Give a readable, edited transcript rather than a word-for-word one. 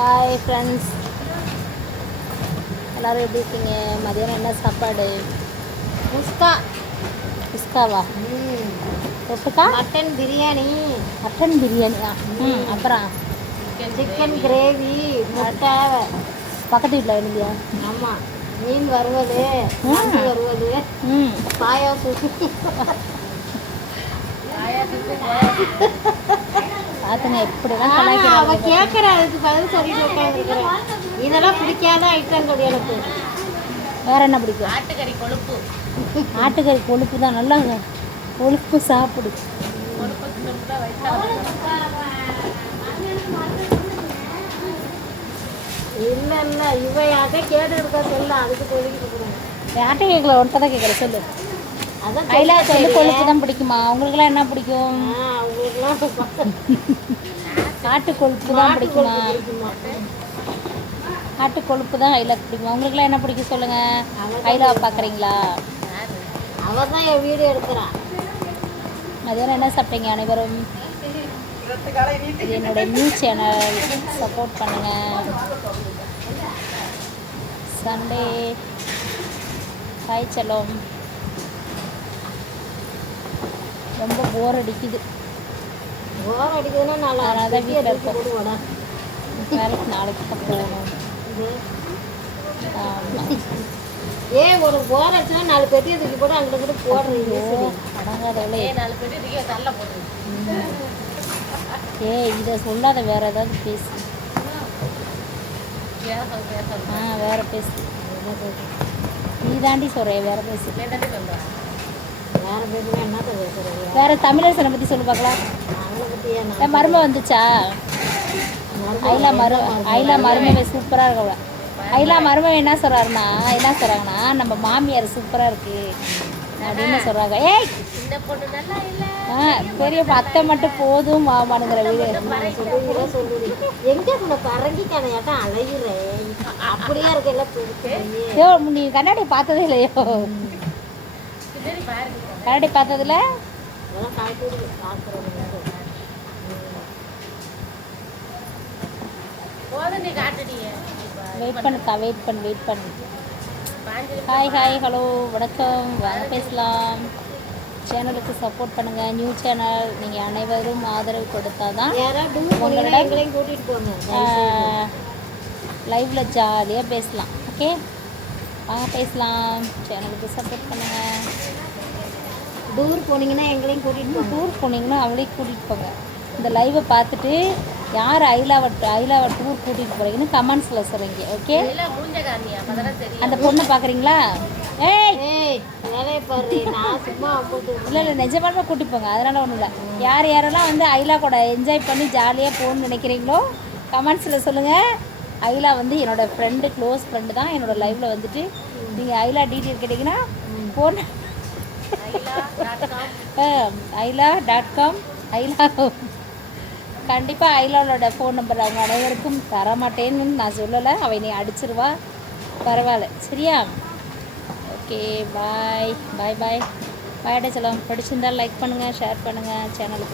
Hi friends, எல்லோரும் எப்படி இருக்கீங்க? மதியானம் என்ன சாப்பாடு? குஸ்கா. குஸ்காவா? தொட்டுக்கா மட்டன் பிரியாணி. மட்டன் பிரியாணியா? அப்புறம் சிக்கன் கிரேவி, முட்டை. பக்கத்து வீட்டில் எழுதியா? ஆமாம், மீன் வறுவல், நண்டு வறுவல், பாயாசம். பார்த்துங்க எப்படிலாம் அவ கேட்குற அதுக்கு பதில் சொல்லிட்டு உட்காந்துருக்குறேன். இதெல்லாம் பிடிக்காத ஐட்டங்கள் எனக்கு. வேற என்ன பிடிக்கும்? ஆட்டுக்கறி கொழுப்பு. ஆட்டுக்கறி கொழுப்பு தான் நல்லா கொழுப்பு சாப்பிடு. இல்லை இல்லை, இவ யார்கிட்ட கேட்டு இருக்கா சொல்ல, அதுக்கு சொல்லிக்கிட்டு இருக்கிறேன். யார்கிட்ட கேட்கல, ஒன்றை தான் கேட்குற சொல்லு. அதான் கைலாஸ் வந்து கொழுப்பு தான் பிடிக்குமா? உங்களுக்குலாம் என்ன பிடிக்கும்? ஆட்டு கொழுப்பு தான் பிடிக்குமா? ஆட்டு கொழுப்பு தான் ஐலாக்கு பிடிக்குமா? உங்களுக்குலாம் என்ன பிடிக்கும் சொல்லுங்கள். ஐலாவை பார்க்குறீங்களா? அவள் தான் என் வீடியோ எடுக்கிறான். மதியானம் என்ன சாப்பிட்டீங்க அனைவரும்? இது என்னோட நியூ சேனல், சப்போர்ட் பண்ணுங்கள். சண்டே ஹாய் செல்லம். ரொம்ப போர் அடிக்குது. போர் அடிக்குதுன்னா நல்லா தான் வீட்டில் இருப்போம். வேலைக்கு நாளைக்கு தான் போகணும். ஒரு போர் அடிச்சுன்னா 4 பெட்டியை தூக்கி போட்டு அங்கிட்ட கூட போடுறீங்க. அடங்காதவளே, 4 பெட்டி தூக்கி தள்ள போடுறீங்க. இதை சொல்லாத, வேற ஏதாவது பேசு. வேற பேசு. நீ தாண்டி சொல்ற, வேற பேசு. வேற பேசுனா என்னத்த பேசுறது? வேற தமிழரசனை பற்றி சொல்லு பார்க்கலாம். என் மருமை வந்துச்சா? ஐலா மருமை சூப்பராக இருக்கவள. ஐலா மருமை என்ன சொல்கிறாங்கன்னா நம்ம மாமியார் சூப்பராக இருக்கு அப்படின்னு சொல்கிறாங்க. ஏய், இந்த பொண்ணு நல்லா இல்லை. பெரிய அத்தை மட்டும் போதும் மாமானுங்கிற வீடு. எங்கே உன்னை பறங்கிக்கானையாட்டம் அழகிறேன். அப்படியே இருக்க. நீ கண்ணாடி பார்த்ததே இல்லையோ? கண்ணாடி பார்த்ததில்ல? வெயிட் பண்ணுக்கா, வெயிட் பண்ணு. ஹாய் ஹலோ, வணக்கம், வாங்க பேசலாம். சேனலுக்கு சப்போர்ட் பண்ணுங்கள். நியூ சேனல், நீங்கள் அனைவரும் ஆதரவு கொடுத்தா தான் லைவில் ஜாலியாக பேசலாம். ஓகே, வாங்க பேசலாம். சேனலுக்கு சப்போர்ட் பண்ணுங்கள். டூர் போனீங்கன்னா எங்களையும் கூட்டிகிட்டு அவளையும் கூட்டிகிட்டு போங்க. இந்த லைவை பார்த்துட்டு யார் ஐலாவை டூர் கூட்டிகிட்டு போகிறீங்கன்னு கமெண்ட்ஸில் சொல்லுங்க. ஓகே, அந்த பொண்ணை பார்க்குறீங்களா? இல்லை நிஜமாக கூட்டிட்டு போங்க, அதனால் ஒன்றும் இல்லை. யாரெல்லாம் வந்து ஐலா கூட என்ஜாய் பண்ணி ஜாலியாக போகணுன்னு நினைக்கிறீங்களோ கமெண்ட்ஸில் சொல்லுங்கள். ஐலா வந்து என்னோடய ஃப்ரெண்டு, க்ளோஸ் ஃப்ரெண்டு தான். என்னோடய லைவில் வந்துட்டு நீங்கள் ஐலா டீட்டெயில் கேட்டிங்கன்னா ஃபோன் ஐலா.com ஐலா கண்டிப்பாக ஐலாவோட ஃபோன் நம்பர் அவங்க அனைவருக்கும் தரமாட்டேன்னு நான் சொல்லலை. அவ நீ அடிச்சிருவா, பரவாயில்ல, சரியா? ஓகே, பாய் பாய் பாய் பாய்டா செல்லம். பிடிச்சிருந்தால் லைக் பண்ணுங்கள், ஷேர் பண்ணுங்கள் சேனலுக்கு.